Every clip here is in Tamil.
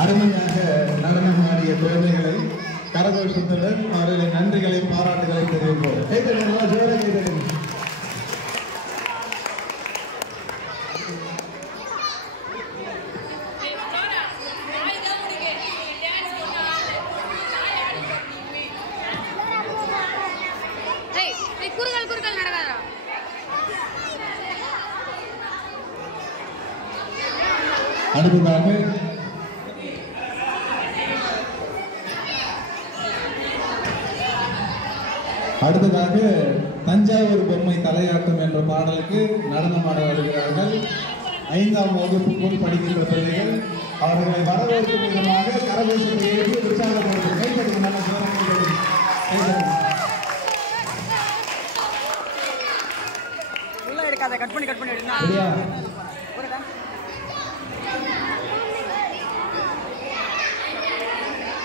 அருமையாக நடனமாடிய குழந்தைகளை கரகோஷத்துடன் அவர்களின் நன்றிகளை பாராட்டுகளை தெரிவிப்போம். அடுத்ததாக தஞ்சாவூர் பொம்மை தலையாட்டம் என்ற பாடலுக்கு நடனமாட வருகிறார்கள். 5ஆம் வகுப்புக்குள் படிக்கின்ற பிள்ளைகள். அவர்களை வரவேற்கும் விதமாக கரகோஷத்தை எழுதி உற்சாகப்படுத்தும். கைப்பற்றும் நல்ல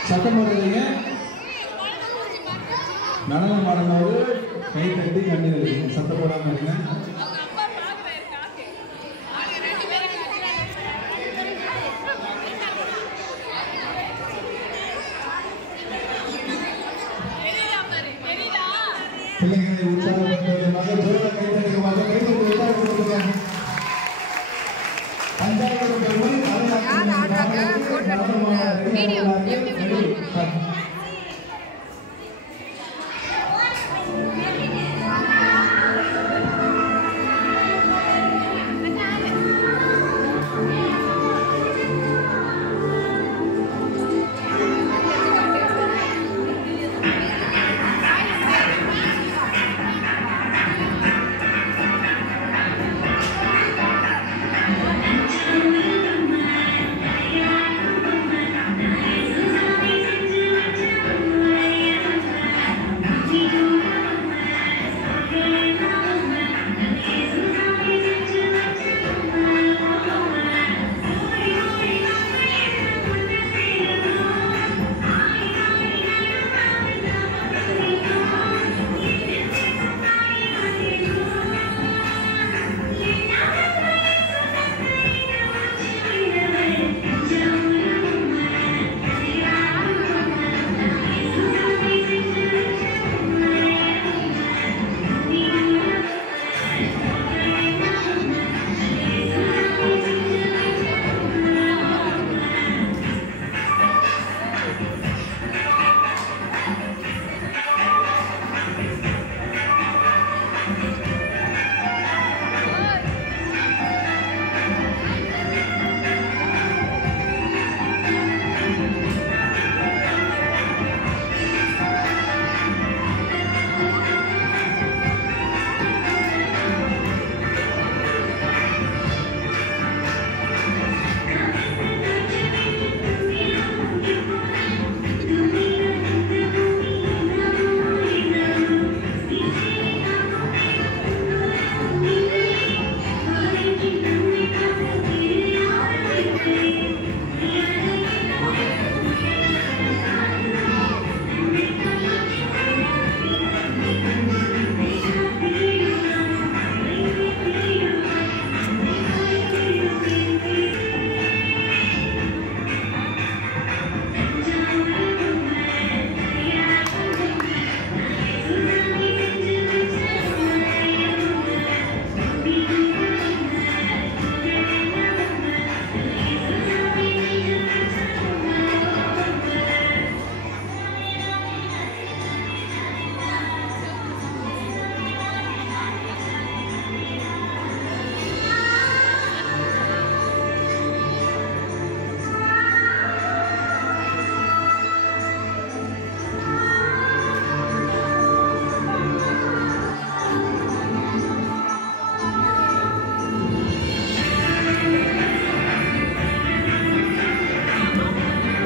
சத்தம் போடுறீங்க. நடனம் ஆடும்போது கை தட்டி கண்டு சத்தம் போடாம இருங்க. பிள்ளைகளை உற்சாகப்படுத்துவதற்காக ஜோர கை தட்டுவாங்க. கை தட்டி உற்சாகப்படுத்துவாங்க.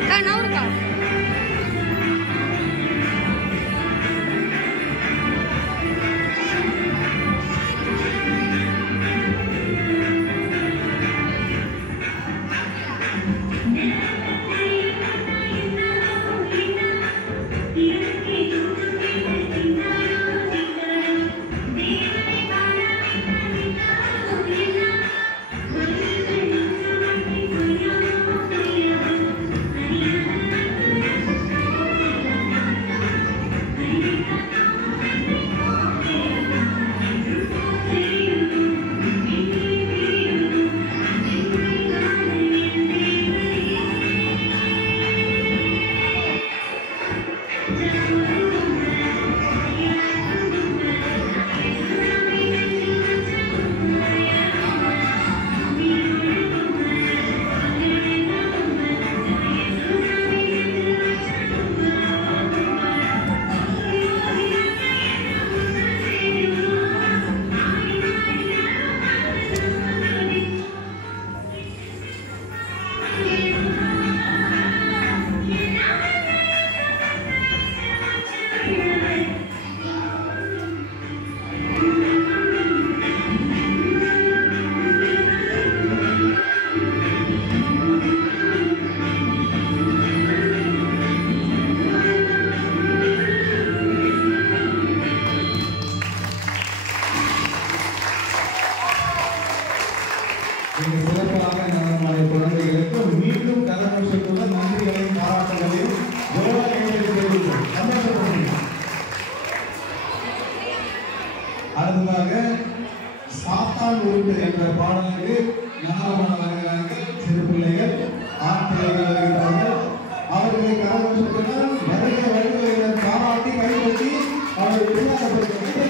தஞ்சாவூர் பிள்ளைகள் வருகிறார்கள். அவர்களை கரகோஷத்துடன் நிறைய வழிகளில் பாராட்டி கைப்பற்றி அவரை உற்சாகப்படுத்துகிறது.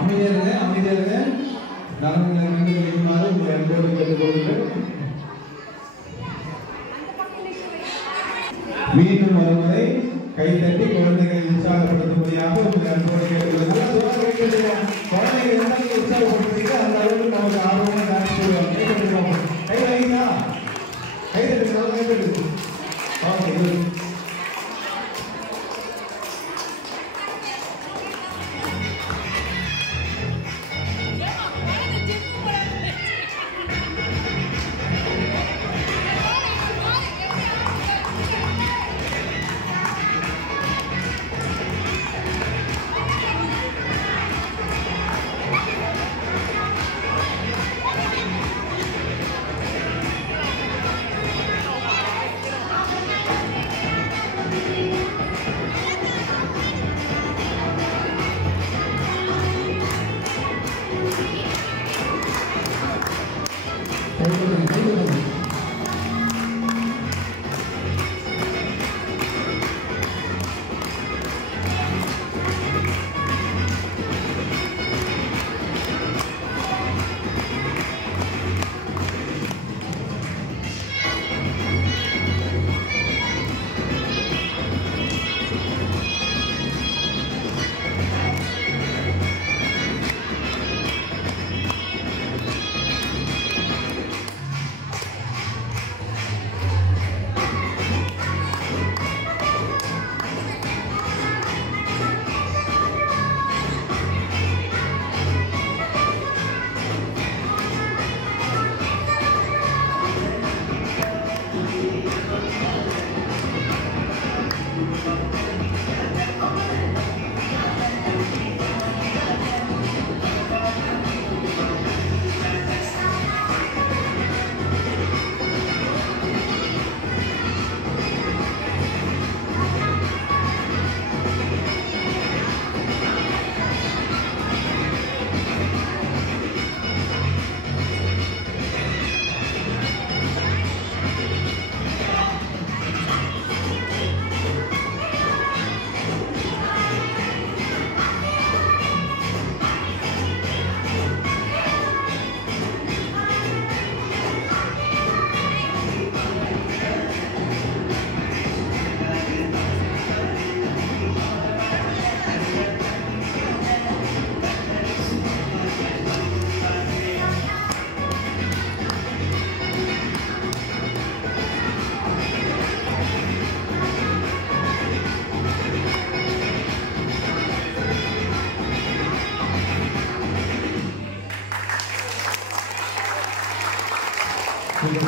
அமைதியாக நலன்களை நன்கு வைக்குமாறு உங்களை அன்போடு கேட்டுக்கொள்கிறேன். மீண்டும் ஒருமுறை கைத்தட்டி குழந்தைகளை உற்சாகப்படுத்தும்படியாக உங்களை அன்போடு கேட்டுக்கொள்கிறேன். குழந்தைகள் எந்த உற்சாகப்படுத்திட்டு அந்த அளவுக்கு நமக்கு ஆர்வமாக டான்ஸ் போடுவாங்க. கை வைங்களா? கை தட்டு ஓகே.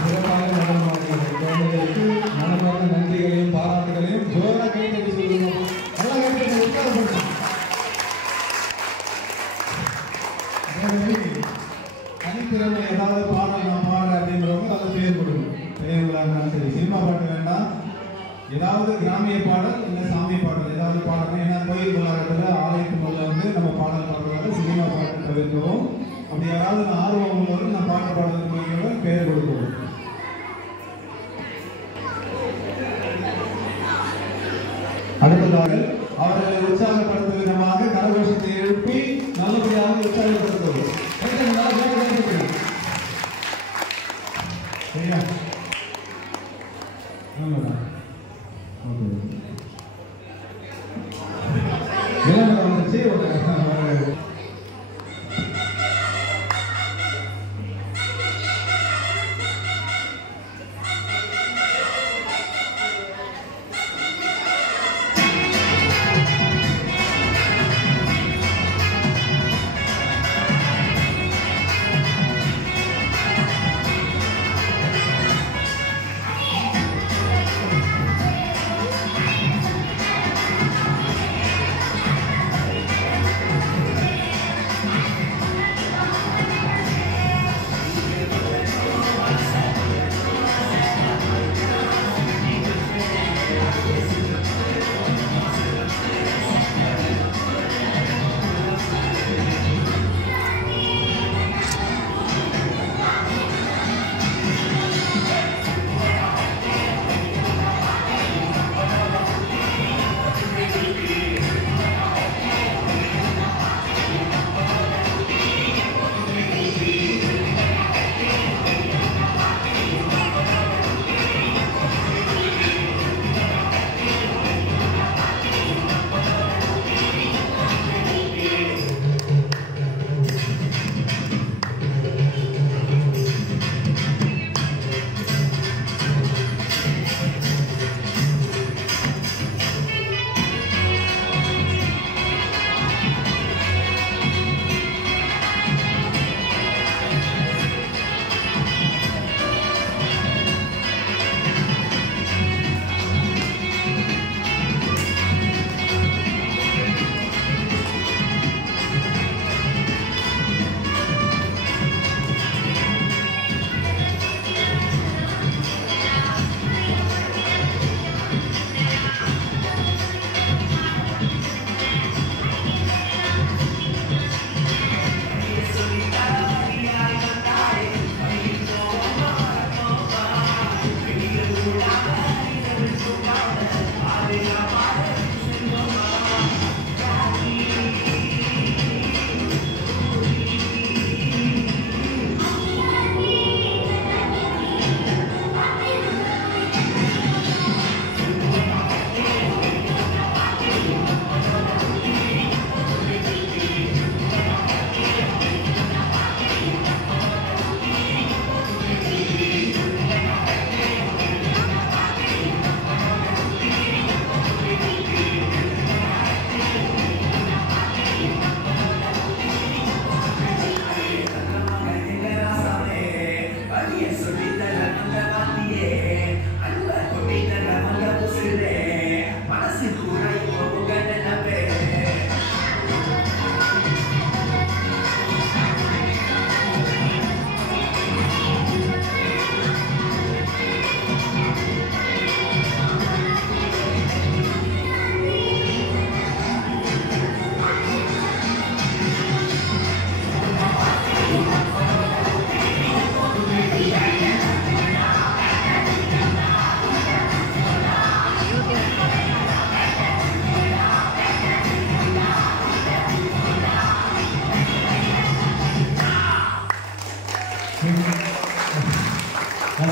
சிறப்பாக நடனமாடுகிற குழந்தைகளுக்கு மனமார்ந்த நன்றிகளையும் பாராட்டுகளையும் ஜோரா கைத்தட்டி சொல்லுவோம். நல்லா கைத்தட்டி உற்சாகப்படுத்தும். தனித்திறமை ஏதாவது பாடல் நான் பாடுறேன் அப்படின்றவங்க அதை பேர் கொடுங்க. பெரியவங்களா இருந்தாலும் சரி, சினிமா பாட்டு வேண்டாம், ஏதாவது கிராமிய பாடல் இல்லை சாமி பாடல் ஏதாவது பாடணும். ஏன்னா கோயில் வளாகத்தில் ஆலயத்து முதல்ல வந்து நம்ம பாடல் பாடுறதால சினிமா பாட்டு தவிர்க்கவும். அப்படி யாராவது நான் ஆர்வம் உள்ளவர்கள் நான் பாட்டு பாடுறதுக்கு பெயர் கொடுக்கவும். அடுத்ததாக அவர்களை உற்சாகப்படுத்தும் விதமாக கரகோஷத்தை எழுப்பி நல்லபடியாக உற்சாகப்படுத்துவது. சரியா? விளம்பரம் வந்துச்சு.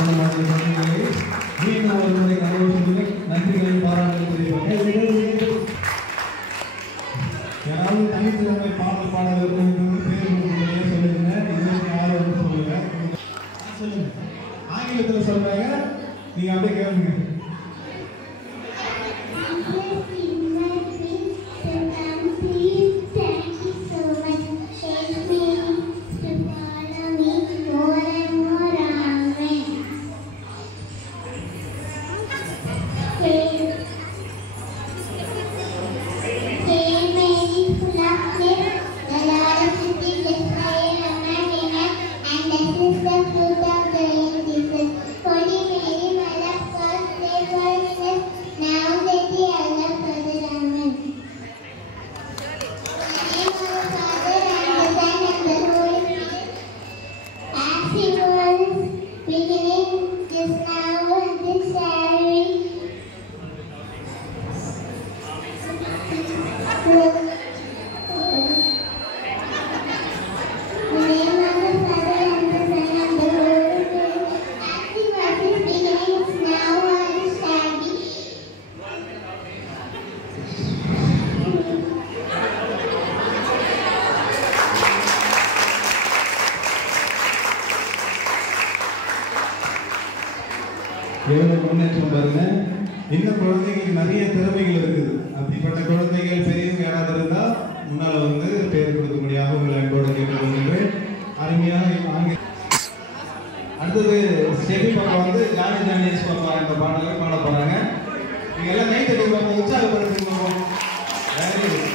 நடனமான குழந்தைகளை மீண்டும் ஒரு முறை கரகோஷத்துடன் நன்றிகளை பாராட்டுகள் தெரிவிப்பார்கள். யாராவது தனித்திறமை பாடல் பாடல்கள் பேர் சொல்லுங்க. 26 வந்து சொல்லுங்க. சொல்லுங்க, ஆங்கிலத்தில் சொல்றாங்க, நீங்க அப்படியே கேளுங்க. எவ்வளவு முன்னேற்றம் பாருங்க. இன்னும் குழந்தைங்களுக்கு நிறைய திறமைகள் இருக்குது. அப்படிப்பட்ட குழந்தைகள் பெரியவங்க யாராவது இருந்தா முன்னால வந்து பேர் கொடுக்க முடியாம உங்களை அன்போடு கேட்டுக்கொள்கிறேன். அருமையாக அடுத்தது ஸ்டெபி பாப்பா வந்து ஜானி ஜானியஸ் பாப்பா என்ற பாடலை பாட போறாங்க. நீங்க எல்லாம் கை தட்டி பாப்பா உற்சாகப்படுத்துங்க. Very good.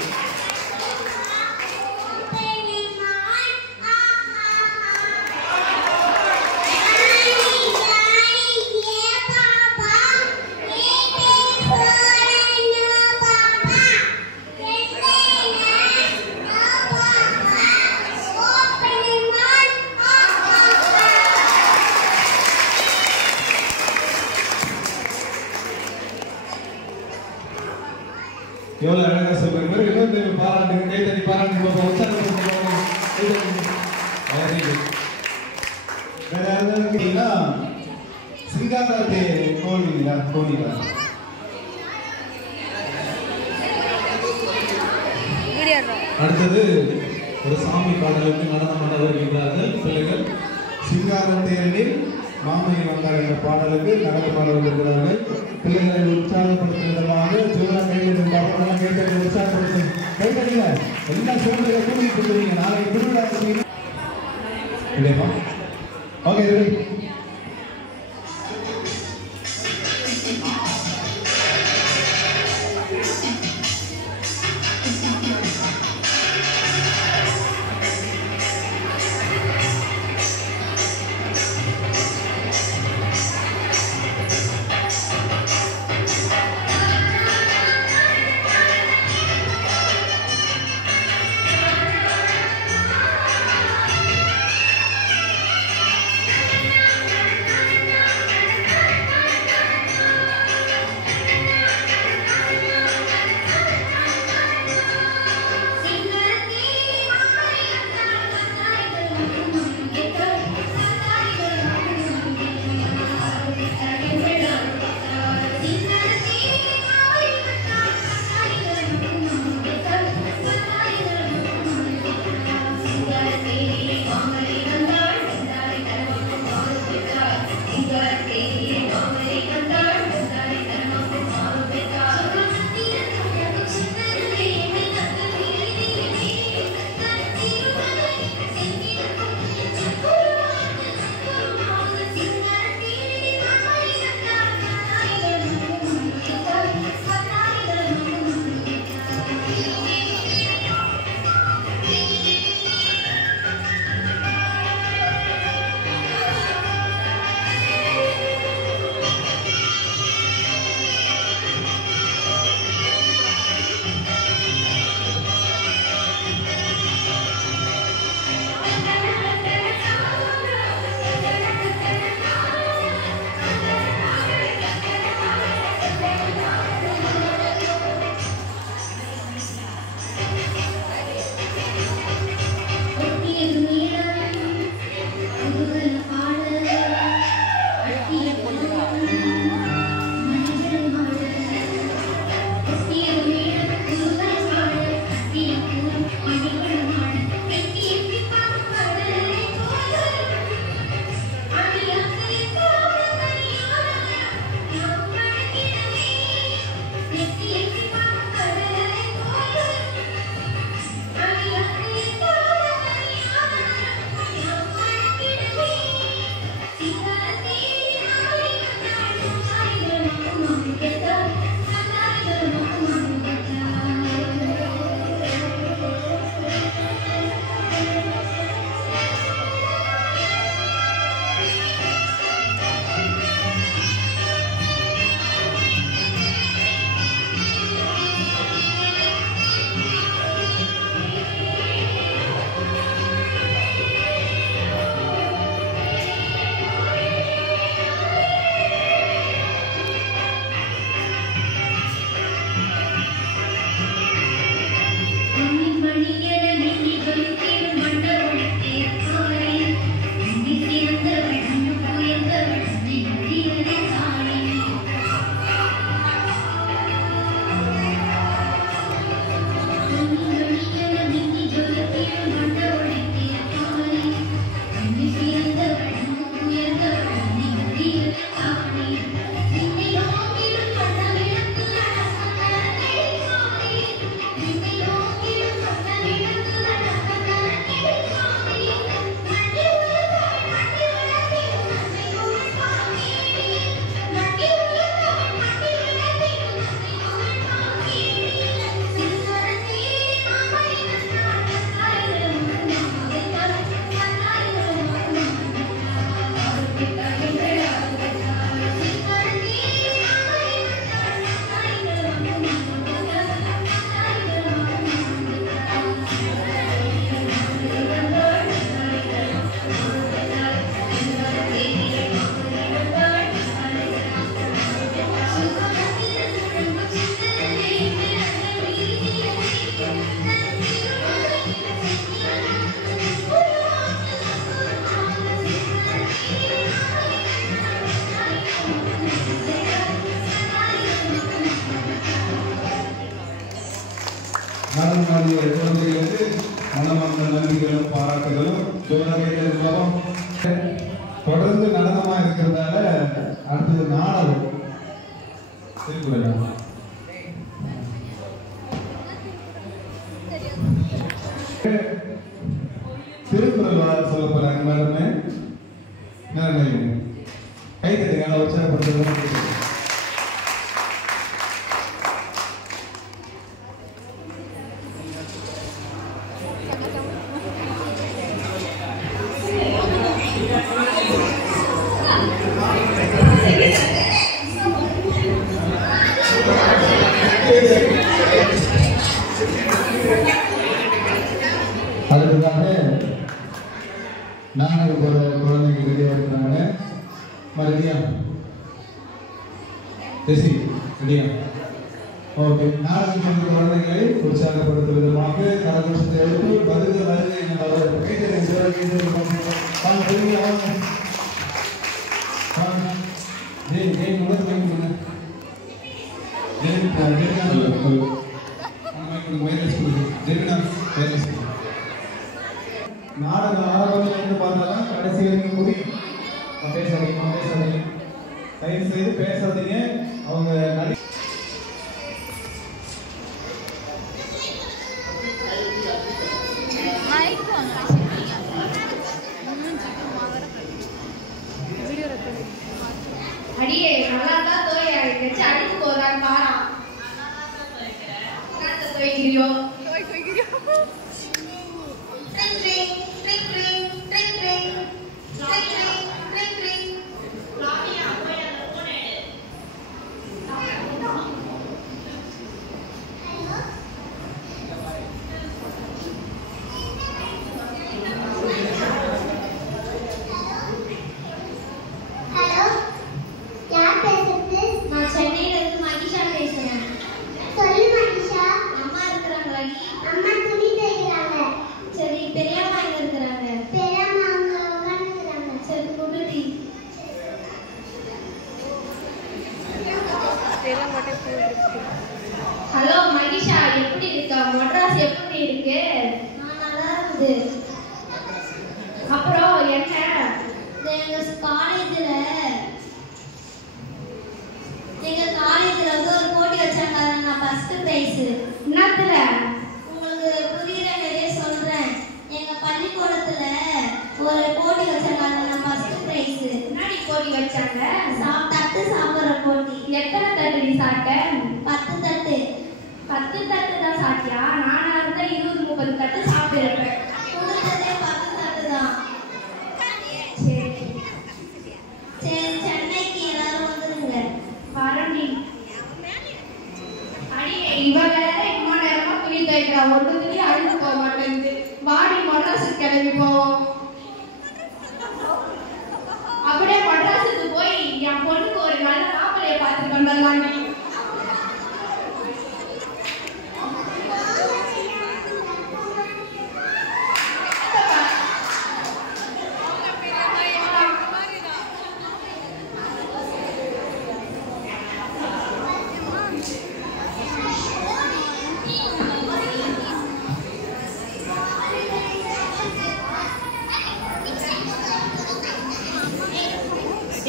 எவ்வளவு அழகா சொல்றாங்க. இன்னொரு பாராட்டுங்க, கை தட்டி பாராட்டுங்க பாப்பா, உற்சாகப்படுத்துங்க. Very good. வேற யாராவது கேட்டீங்கன்னா சிங்காரத்தை கோணிங்களா கோணிங்களா அடுத்தது ஒரு சாமி பாடலுக்கு நடனமாட வருகின்றார்கள் பிள்ளைகள். சிங்காரத்தேரில் மாமணி வந்தார் என்ற பாடலுக்கு நடனமாட வருகிறார்கள். பிள்ளைகளை உற்சாகப்படுத்தும் விதமாக சிவனா கைவிடும் பாடலாம் கேட்டு உற்சாகப்படுத்தும் கைதடிங்க. எல்லா சிவங்களை கூட்டிட்டு இருக்கிறீங்க. நாளைக்கு திருவிழா இல்லையா? Okay ready. Woo! நம்முடைய குழந்தைகளுக்கு மனமார்ந்த நன்றிகளும் பாராட்டுகளும் ஜோதிடம் தொடர்ந்து நடனமா இருக்கிறதால அடுத்தது நாடகம் திருக்குறள் சொல்ல போறாங்க மேடமே கை தட்டுங்க உற்சாகப்படுத்துறது. அதுக்காக நாங்கள் குழந்தைங்க ரெடியாக இருக்கிறாங்க. ரெடியா ஜெசி ரெடியா? ஓகே. நாடகம் குழந்தைகளை உற்சாகப்படுத்தும் விதமாக கரகோஷத்தை எடுத்து வருக வருக என நாடக ஆரம்பத்தில் பார்த்தாதான் கடைசி வரைக்கும் புரியும். பேசாதீங்க தயவு செய்து பேசாதீங்க. அவங்க அடியே நல்லா தான் தோய் அடிச்சு போறாங்க பாரா தோய்கிறியோ ஹலோ மகிஷா, எப்படி இருக்கா? மெட்ராஸ் எப்படி இருக்கு? நான் நல்லா இருக்குது. அப்புறம் என்ன எங்க காலேஜ்ல வந்து ஒரு போட்டி வச்சாங்க. நான் ஃபர்ஸ்ட் பிரைஸ். என்னத்துல? உங்களுக்கு புரியுற மாதிரியே சொல்றேன். எங்க பள்ளிக்கூடத்துல ஒரு போட்டி வச்சாங்க. நான் ஃபர்ஸ்ட் பிரைஸ். என்னடி போட்டி வச்சாங்க? தட்டு சாப்பிடுற போட்டி. எத்தனை தட்டு நீ சாப்பிட்ட? 10 தட்டு. 10 தட்டு தான் சாப்பிட்டியா? நானா இருந்தா 20-30 தட்டு சாப்பிட்டிருப்பேன். கொடுத்ததே 10 தட்டு தான். சரி சரி, சென்னைக்கு எல்லாரும் வந்துருங்க. வரண்டி. அடி இவ வேற இம்மா நேரமா துணி தைக்கிறா. ஒரு துணி அழுது போக மாட்டேங்குது. வாடி மட்ராஸுக்கு கிளம்பி போவோம். அப்படியே மட்ராஸுக்கு போய் என் பொண்ணுக்கு ஒரு நல்ல மாப்பிள்ளைய பார்த்துட்டு வந்துடலாங்க.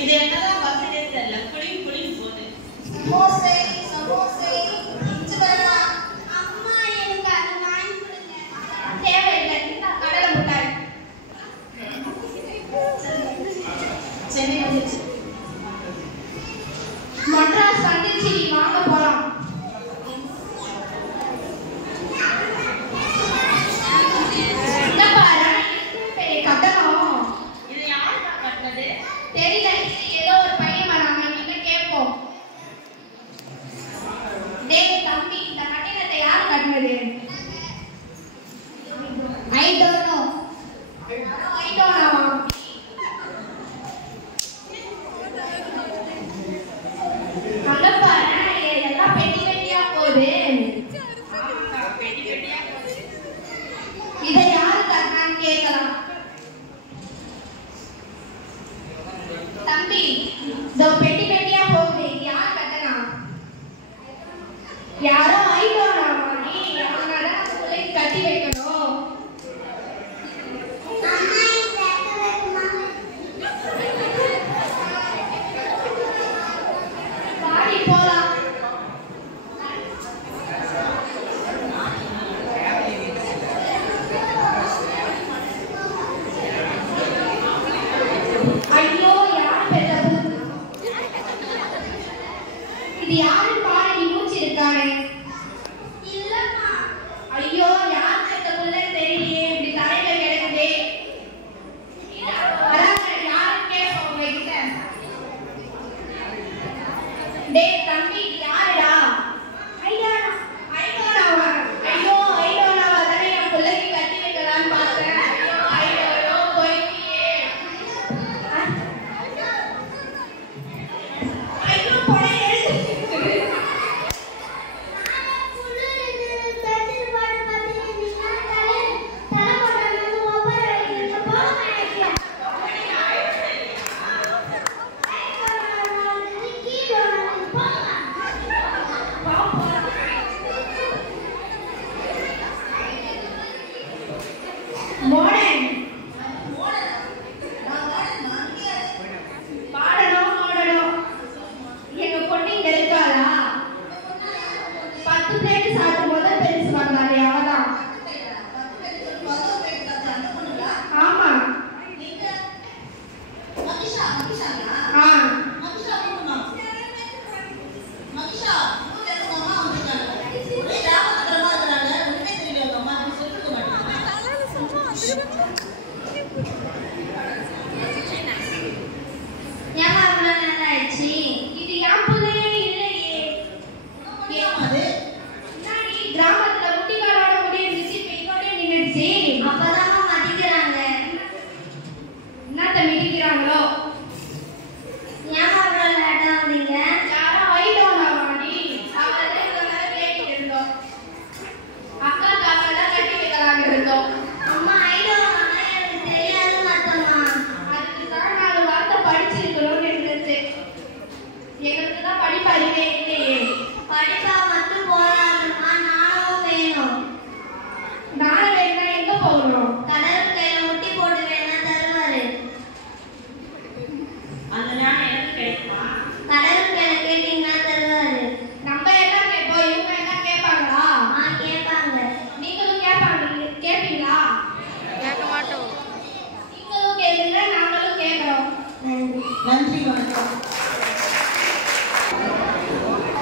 இது என்னதான் பஸ்ஸே தெரியல. புளிங் புளிங் போகுது. சமோசை சமோசை இச்சுடா. அம்மா எனக்கு அது வாங்கி கொடுங்க. தேவையில்லை. இந்த கடலை மிட்டாய். சரி வந்துச்சு. மட்ராஸ் வந்துச்சு. வாங்க போலாம். இந்த பாரு பெரிய கட்டணம். இது யாருக்கா கட்டினது? தெரியல. ஏதோ ஒரு பையன் வராங்க. நீங்க கேட்போம். டேய் தம்பி, இந்த கட்டணத்தை யார் கட்டினது? I don't know. I don't know. அங்க பாரு, எல்லாம் பெட்டி பெட்டியா போகுது. ஆமாக்கா, பெட்டி பெட்டியா போகுது. இதை யாரு கட்டினான்னு கேட்கலாம். யாரு பாரு மூச்சு இருக்கானே? இல்லம்மா. ஐயோ யார் இந்த புள்ள தெரியலையே, இப்படி தலையில கிடக்குதே. வராங்க, யாரும் கேட்போம் உங்ககிட்ட. டேய் தம்பி, யாருடா? ஐயோனா. ஐயோனாவா? ஐயோனாவா தானே என் பிள்ளைக்கு கட்டி வைக்கலான்னு பார்த்தேன். ஐயோ போயிட்டியே. ஐயோ போட எழுந்து.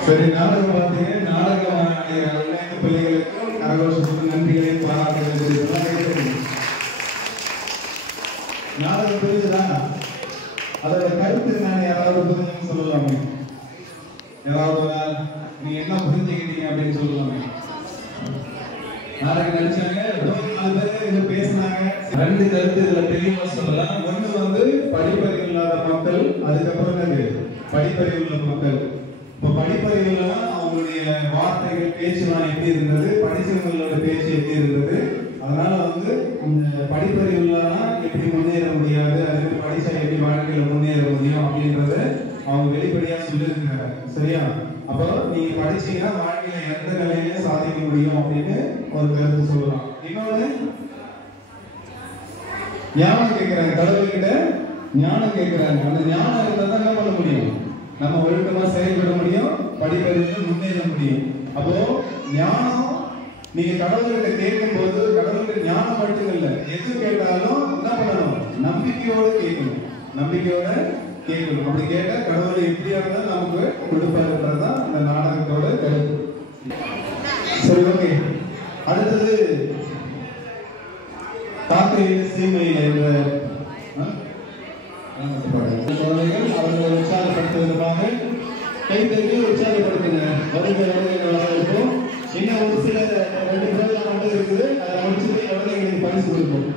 சரி, நாடகம் பார்த்தீங்க. நாடகம் ஆடிய அனைத்து பிள்ளைகளுக்கும் கரகோஷத்துக்கு நன்றிகளையும் பாராட்டுகள். நாடகம் புரியுதா? அதோட கருத்து என்னன்னு யாராவது புரிஞ்சுன்னு சொல்லலாமே? யாராவது நீ என்ன புரிஞ்சுக்கிட்டீங்க அப்படின்னு சொல்லலாமே? நாடகம் நடிச்சாங்க, 4 பேர் இது பேசினாங்க. 2 கருத்து இதுல தெளிவா சொல்லலாம். ஒண்ணு வந்து படிப்பறிவு இல்லாத மக்கள், அதுக்கப்புறம் படிப்பறிவு உள்ள மக்கள். இப்போ படிப்பறிவு இல்லைன்னா அவங்களுடைய வார்த்தைகள் பேச்சுலாம் எப்படி இருந்தது, படிச்சவங்களோட பேச்சு எப்படி இருந்தது. அதனால வந்து அந்த படிப்பறிவு இல்லைன்னா எப்படி முன்னேற முடியாது, அதுக்கு படிச்சா எப்படி வாழ்க்கையில முன்னேற முடியும் அப்படின்றத அவங்க வெளிப்படையா சொல்லியிருக்காங்க. சரியா? அப்போ நீங்க படிச்சீங்கன்னா வாழ்க்கையில எந்த நிலையிலையும் சாதிக்க முடியும் அப்படின்னு ஒரு கருத்து சொல்லலாம். இன்னொன்னு ஞானம் கேட்கிறாங்க, கடவுள்கிட்ட ஞானம் கேட்கிறாங்க. அந்த ஞானம் இருந்தா தான் என்ன பண்ண முடியும்? நம்ம ஒழுக்கமா செயல்பட முடியும், படிப்பறிவுல முன்னேற முடியும். அப்போ ஞானம் நீங்க கடவுள்கிட்ட கேட்கும் போது கடவுள்கிட்ட ஞானம் மட்டும் இல்லை, எது கேட்டாலும் என்ன பண்ணணும்? நம்பிக்கையோட கேட்கணும். நம்பிக்கையோட கேட்கணும். அப்படி கேட்டா கடவுள் எப்படியா இருந்தாலும் நமக்கு கொடுப்பாருன்றதுதான் இந்த நாடகத்தோட கருத்து. சரி, ஓகே. அடுத்தது காக்கையில் சீமையில் என்ற குழந்தைகள் அவர்களை உற்சாகப்படுத்துவதற்காக கைத்தறி உற்சாகப்படுத்துங்க. வரவேற்போம். இன்னும் ஒரு சில 2 பேர் மட்டும் இருக்குது, அதை முடிச்சுட்டு குழந்தைங்களுக்கு பரிசு கொடுப்போம்.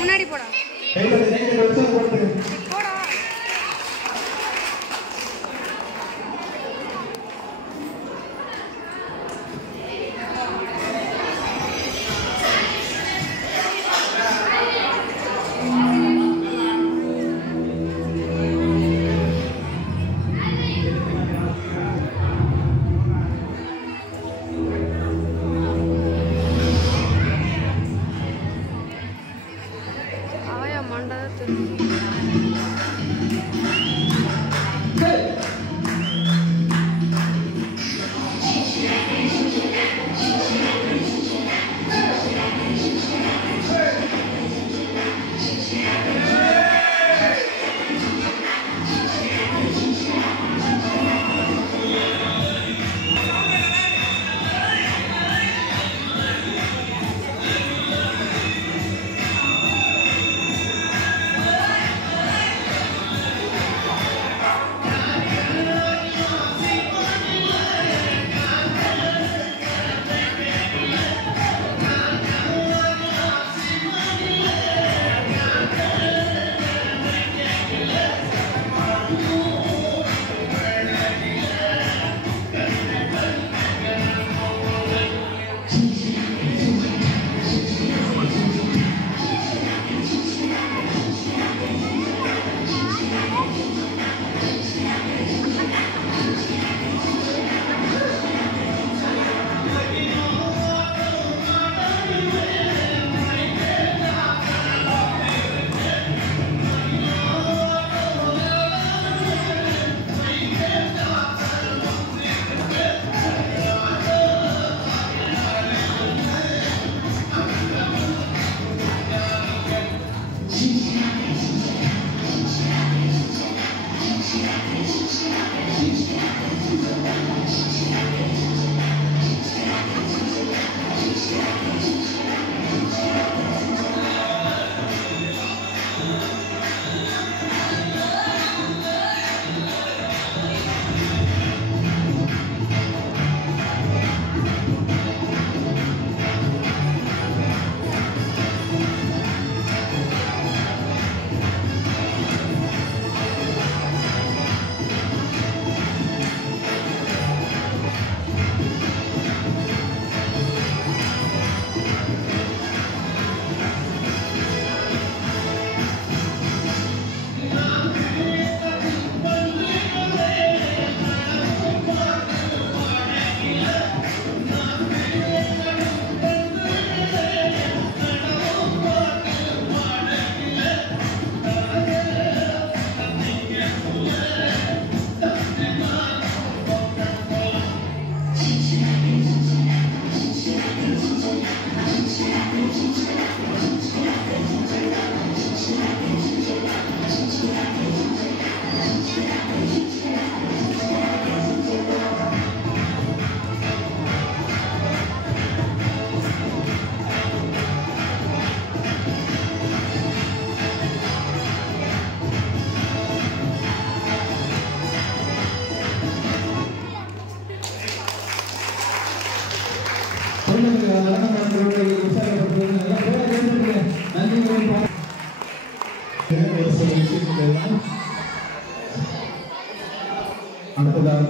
முன்னாடி போடா. போடா. அவன் மண்டை தெரியும்.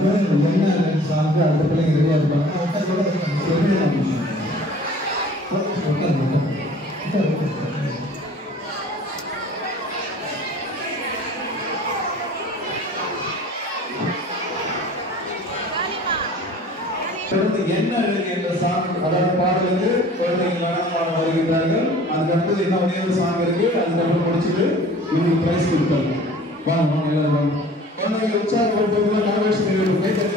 என்ன சாங்கு அந்த பிள்ளைங்க ரெடியாக இருப்பாங்க. என்ன என்ற சாங் அதாவது பாடலுக்கு குழந்தைகள் நடனமாக வருகின்றார்கள். அதுக்கடுத்து என்ன ஒரே ஒரு சாங் இருக்கு, அதுக்கப்புறம் முடிச்சுட்டு இவங்களுக்கு பிரைஸ் கொடுத்தாங்க. வாங்க வாங்க எல்லாரும் வாங்க. குழந்தைகள் உற்சாகப்படுத்துவதுல காங்கிரஸ் கைத்தறி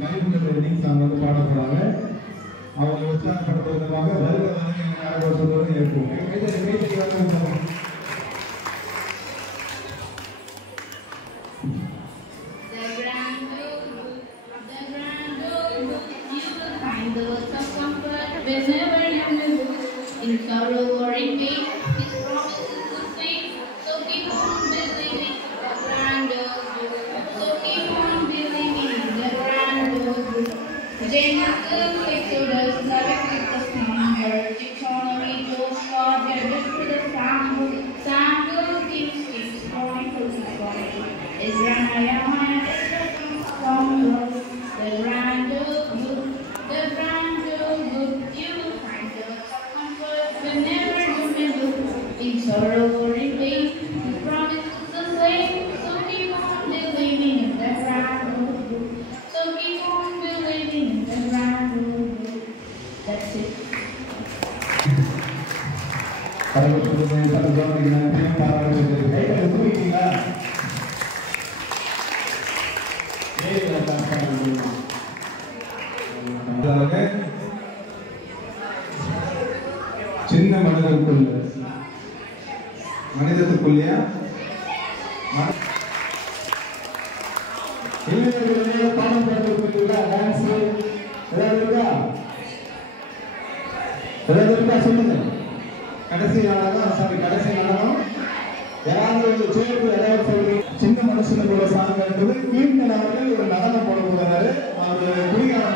கைவிட்ட இன்னிங்ஸ் அவங்க வந்து பாட போறாங்க. அவங்க உற்சாகப்படுத்த விதமாக வருகிற கரகோஷத்தோடு ஏற்போம். Whenever you live in sorrow or in pain, His promise is the same. So keep on believing the grand old book. So keep on believing the grand old book. Genesis, Exodus, Leviticus, Numbers, Deuteronomy, Joshua, Judges to the Samuel, Kings, Chronicles, Ezra, Nehemiah, Ezra, Samuel, the grand old book. The grand old book, you will find lots of comfort whenever you may look in sorrow or in pain. The promise is the same, so keep on believing in the grand old book. So keep on believing in the grand old book. That's it. சின்ன மனிதத்துக்குள்ளே பாடம் பாடுறதுக்குள்ளா டான்ஸ் ஏதாவது இருக்கா சொல்லுங்க. கடைசி நாடகம் யாராவது சேர்த்து ஏதாவது சொல்றீங்க. சின்ன மனுஷனுக்குள்ள சாங் என்பது கீழ்த்தன் அவர்கள் ஒரு நடனம் போட போகிறாரு. அவர் குடிகார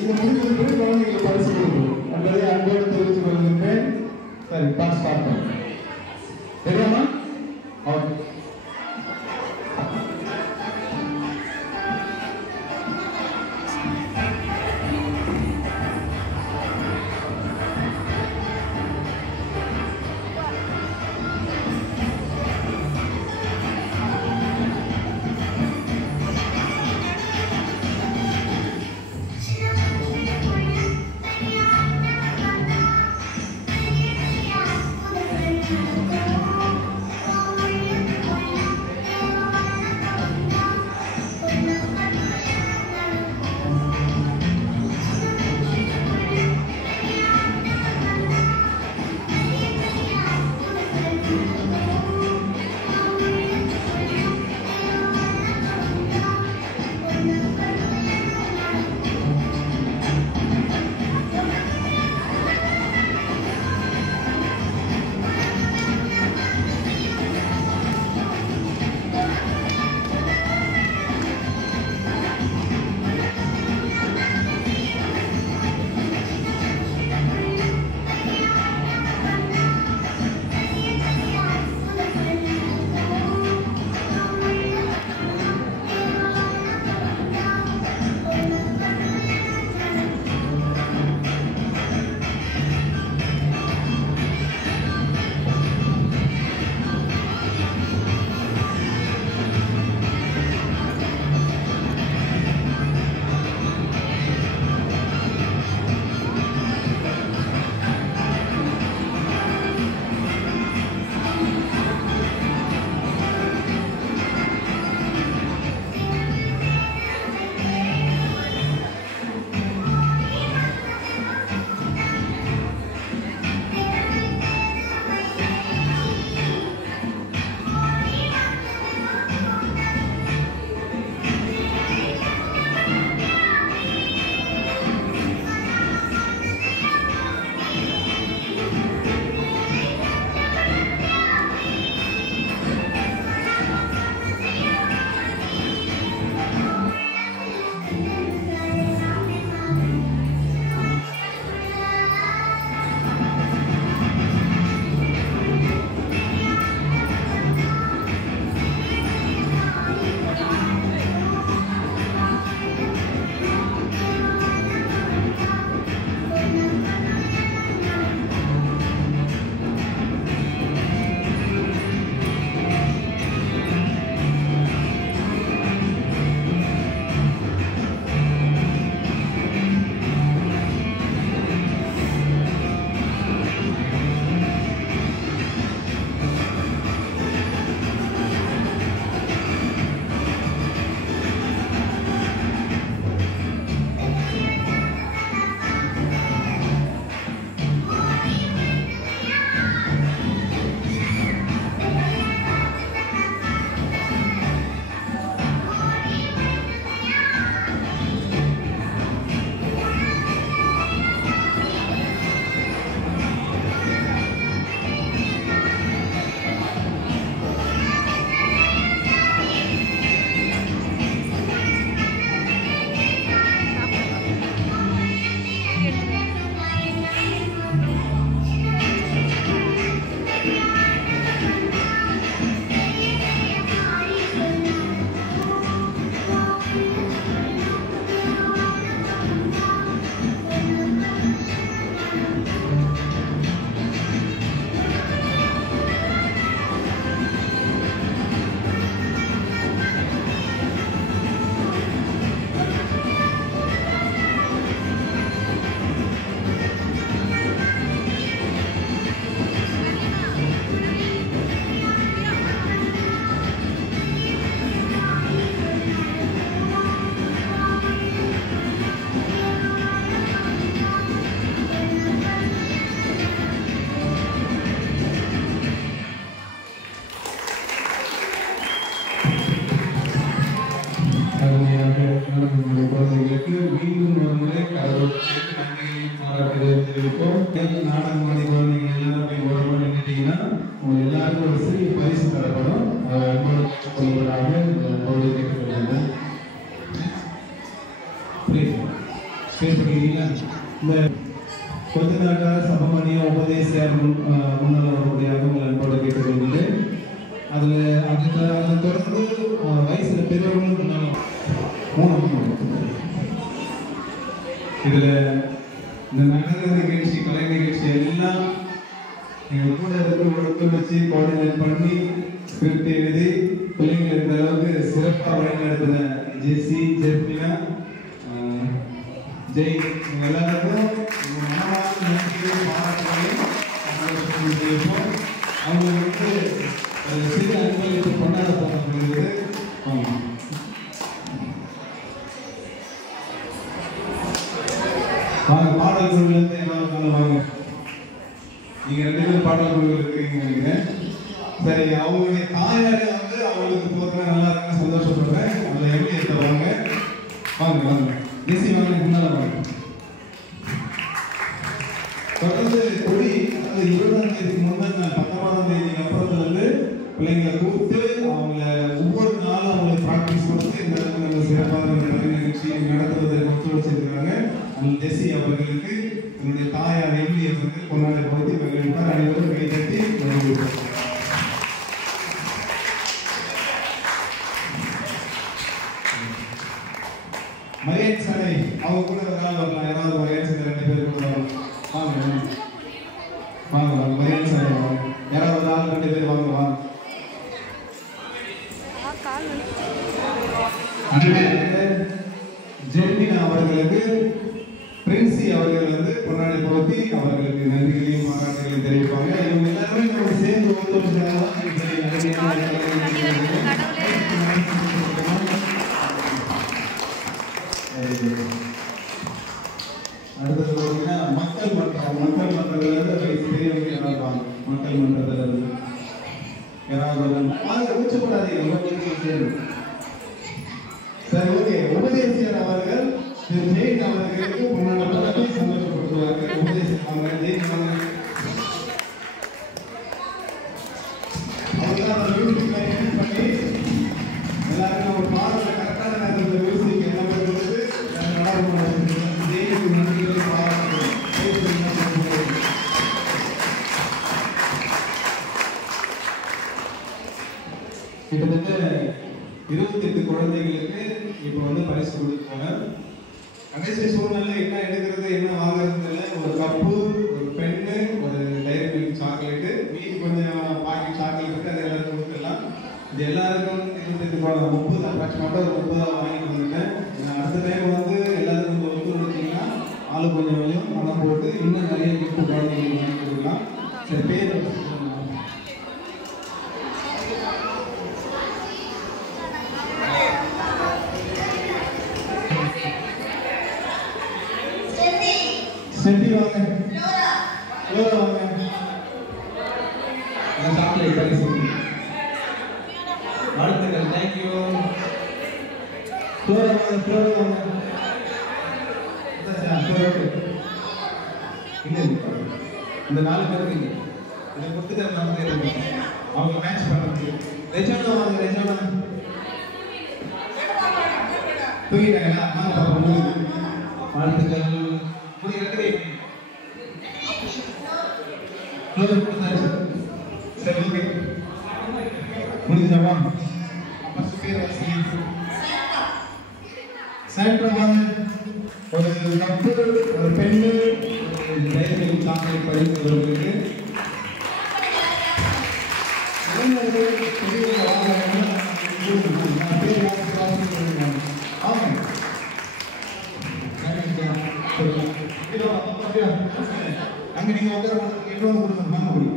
இது முடிந்திருக்கு. குழந்தைகளுக்கு பரிசு கொடுக்கும் என்பதை அன்போடு தெரிவித்துக் கொள்கின்றேன். சரி, பாஸ் பார்ப்போம். தெரியாமா? ஓகே. Thank you. பாராட்டுகிறோம். நாடகம் ஆடி குழந்தைங்க எல்லாரும் ஓரமாக நின்றுட்டீங்கன்னா உங்க எல்லாருக்கும் ஒரு சிறிய பரிசு தரப்படும். இந்த கொஞ்ச நாட்களாக சபமணிய உபதேசியார் முன்னால் வரக்கூடிய உங்களை அன்போடு கேட்டுக்கொள்கிறேன். அதை தொடர்ந்து வயசுல பெரியவர்களும் இதுல இந்த நடன நிகழ்ச்சி கலை நிகழ்ச்சி எல்லாம் எங்கள் கூட இருக்கிறவங்களுக்கு வச்சு கோஆர்டினேட் பண்ணி ஸ்கிரிப்ட் எழுதி பிள்ளைங்க இருக்கிற அளவுக்கு சிறப்பாக வழிநடத்தின ஜெஸ்ஸி ஜெர்மினா ஜெய் எல்லாருக்கும் மனமான நன்றிகளும் பாராட்டுகளையும் அவங்களுக்கு சிறு அன்பளிப்பு கொண்டாடப்படுகிறது. வாங்க பாடல் குழுவிலிருந்து எல்லாரும் வாங்க. நீங்க 2 பேரும் பாடல் குழுவில் இருக்கீங்க நினைக்கிறேன். சரி, அவங்களுடைய தாயாரே வந்து அவங்களுக்கு போகிற நல்லா இருக்குன்னு சந்தோஷப்படுறேன். அதில் எப்படி எடுத்துவாங்க? வாங்க வாங்க ஜெசி வாங்க, முன்னால வாங்க. தொடர்ந்து கொடி அதாவது 20ஆம் தேதிக்கு முன்னாடி 19ஆம் தேதிக்கு அப்புறத்துல இருந்து பிள்ளைங்களை கூப்பிட்டு அவங்கள ஒவ்வொரு நாளும் அவங்களுக்கு ப்ராக்டிஸ் கொடுத்து இந்த அளவுக்கு நம்ம சிறப்பாக கலை நிகழ்ச்சி நடத்துவதை ஒத்துழைச்சிருக்கிறாங்க. அந்த ஜெசி அவர்களுக்கு என்னுடைய தாயார் எம்டி அவர்கள் கொண்டாடி பகுதி மகிழ்ந்தார். அனைவரும் கைதட்டி நன்றி. மரியாதை சாலை அவங்க கூட ஒரு நாள் வரலாம். யாராவது மரியாதை சாலை 2 பேர் கூட வரலாம். வாங்க வாங்க வாங்க மரியாதை சாலை வாங்க. யாராவது ஒரு ஆள் 2 பேர் வாங்க வாங்க. ஜெர்மினா அவர்களுக்கு பிரின்சி அவர்கள் வந்து கொண்டாடி பகுதி அவர்களுக்கு நன்றிகளையும் பாராட்டுகளையும் தெரிவிப்பாங்க. இவங்க எல்லாருமே நம்ம சேர்ந்து அடுத்தது பார்த்தீங்கன்னா மக்கள் மன்றம். மக்கள் மன்றத்துல இருந்து பெரியவங்க யாராவது வாங்க. மக்கள் மன்றத்துல இருந்து யாராவது ஊச்சப்படாதீங்க. சரி, ஓகே. உபதேசியர் அவர்கள் ஜெயின் அவர்களுக்கு முன்னாடி சந்தோஷப்படுத்துவார்கள். உபதேசியர் அவங்க ஜெயின் அவங்க பண்ணி எல்லாருக்கும் ஒரு பாடல கரெக்டான நேரத்தில் மியூசிக் என்ன பண்ணுறது ஜெயினுக்கு நன்றிகளை பாராட்டுகிறோம். கிட்டத்தட்ட 28 குழந்தைகளுக்கு இப்போ வந்து பரிசு கொடுத்தாங்க. கடைசி சூழ்நிலை என்ன எடுக்கிறது என்ன வாங்குறது இல்லை. ஒரு கப்பு, ஒரு பென்னு, ஒரு டைரி மில்க் சாக்லேட்டு, மீதி கொஞ்சம் பாக்கெட் சாக்லேட் இருக்கு, அது எல்லாருக்கும் கொடுத்துடலாம். இது எல்லாருக்கும் 28 30 அப்ராக்சிமேட்டாக ஒரு 30 வாங்கிட்டு வந்துட்டேன். அடுத்த டைம் வந்து எல்லாருக்கும் கொஞ்சம் ஒத்துழைச்சிங்கன்னா ஆளு கொஞ்சம் கொஞ்சம் பணம் போட்டு இன்னும் நிறைய கிஃப்ட் குழந்தைங்களுக்கு வாங்கி கொடுக்கலாம். சரி, பேர் செட்டி வாங்க, லோரா வாங்க. அந்த சாக்லேட் பரிசு வாழ்த்துக்கள். தேங்க்யூ. லோரா வாங்க, லோரா வாங்க. இந்த 4 பேருக்கு இதை கொடுத்துட்டு அவங்க மேட்ச் பண்ணுறது. ரெஜானா வாங்க, ரெஜானா தூங்கிட்டாங்களா? வாழ்த்துக்கள். சரி, ஓகே, முடிஞ்சாவா? அப்ப பேர் சாயந்தரம் ஒரு கப்பு, ஒரு பெண்ணு, டைரி சாக்லேட் பரிசுகளுக்கு அங்க நீங்க உட்கார எவ்வளவு கொடுக்கணும் வாங்க முடியும்.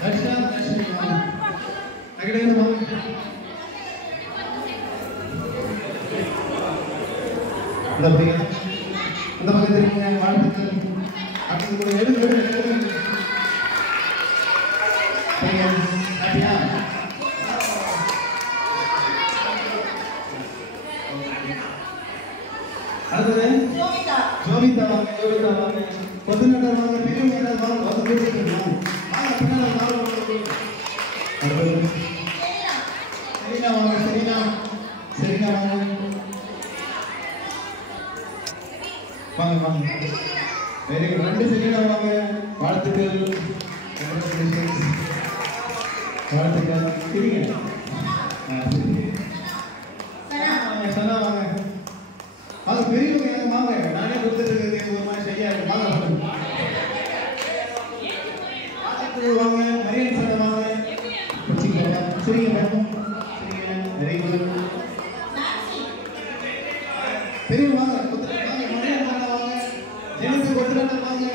தர்ஷா இந்த பையன் இந்த பக்கம் தெரியுங்க வாழ்த்துக்கள். அடுத்தது கூட எடுங்க பையன் ஹாப்பியா? அடுத்தது ஜோவிதா வாங்க. ஜோவிதா வாங்க. கொத்தனாட்டர் வாங்க. பெரியவங்க ஏதாவது வாங்க. வந்து பேசிட்டு வாங்க. பின்னால நாலு வாங்க. அடுத்தது செரீனா வாங்க. செரீனா வாங்க. வாங்க. Very good. ரெண்டு செரீனா வாங்க. வாழ்த்துக்கள். இருங்க. சனா வாங்க. வாங்க பெரியவங்க எனக்கு வாங்க. நானே கொடுத்துட்டு இருக்கிறது ஒரு மாதிரி சரியா இருக்கு. வாங்க வாங்க. மரியன் சனா வாங்க. சரிங்க மேடம். Very good. பெரியவங்க வாங்க. மரியன் சனா வாங்க. ஜெனிஃபர் கொத்துறாங்க வாங்க.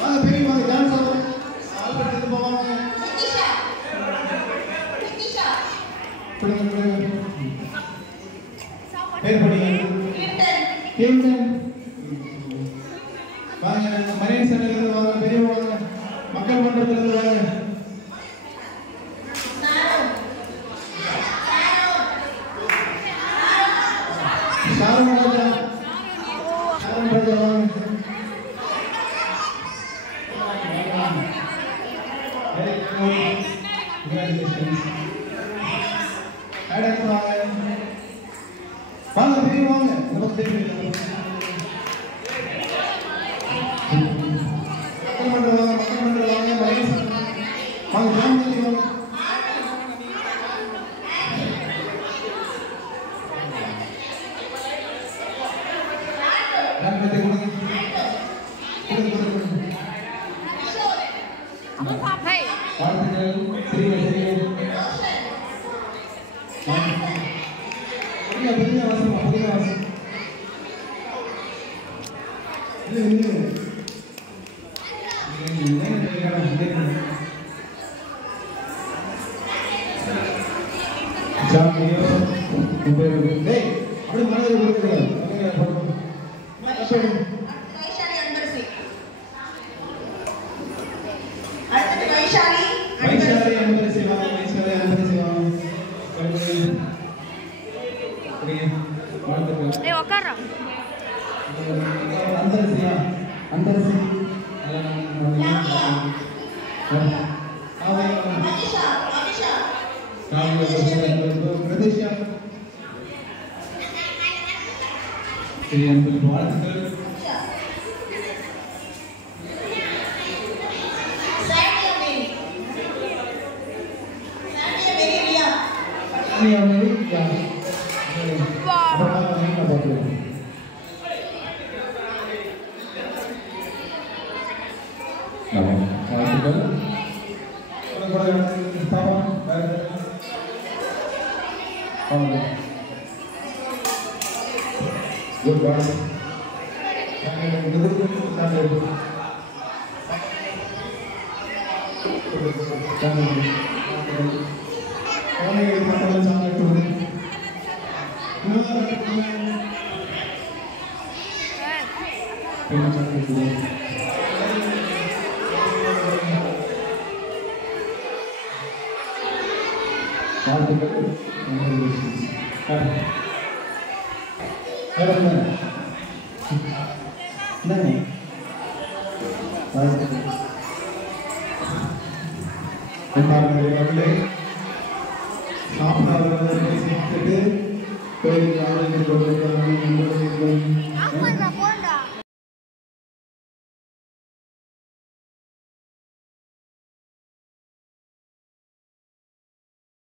வாங்க பெரியவங்க வாங்க. ஜான் சார் ஆல்பர்ட் இது போவாங்க. பேர் படிங்க. கேப்டன் வாங்க. மரியன் சனா வாங்க. பெரியவங்க வாங்க. மக்கள் மன்றத்துல வாங்க. சாரன் ராஜா வாங்க. வாங்க பெரிய வாங்க. நமக்கு தெரியும். மக்கள் மன்றம் வாங்க. வாங்க ஜாமி வாங்க. சாப்பிடாத